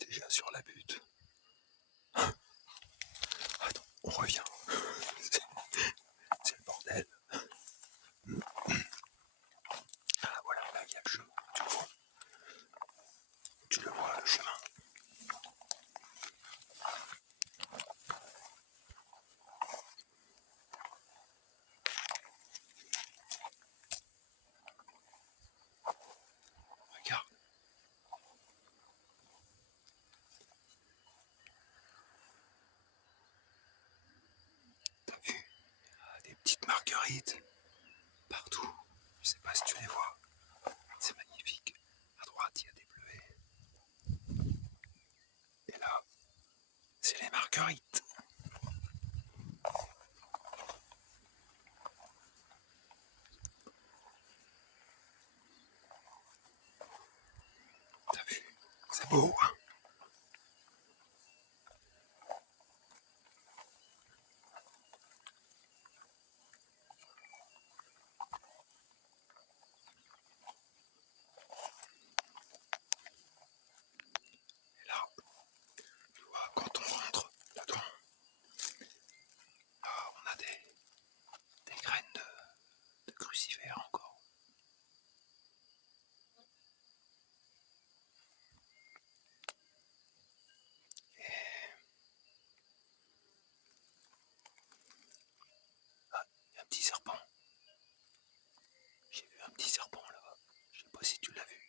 est déjà sur la butte. Attends, on revient. C'est le bordel. Ah voilà, là il y a le chemin. Tu le vois? Tu le vois, le chemin. Regarde. T'as vu? Des petites marguerites partout. Je sais pas si tu les vois. C'est magnifique. À droite, il y a des bleuets. Et là, c'est les marguerites. T'as vu? C'est beau, hein? Et là, tu vois, quand on rentre là-dedans, là, on a des graines de crucifères encore. Ah, il y a un petit serpent. J'ai vu un petit serpent là-bas. Je sais pas si tu l'as vu.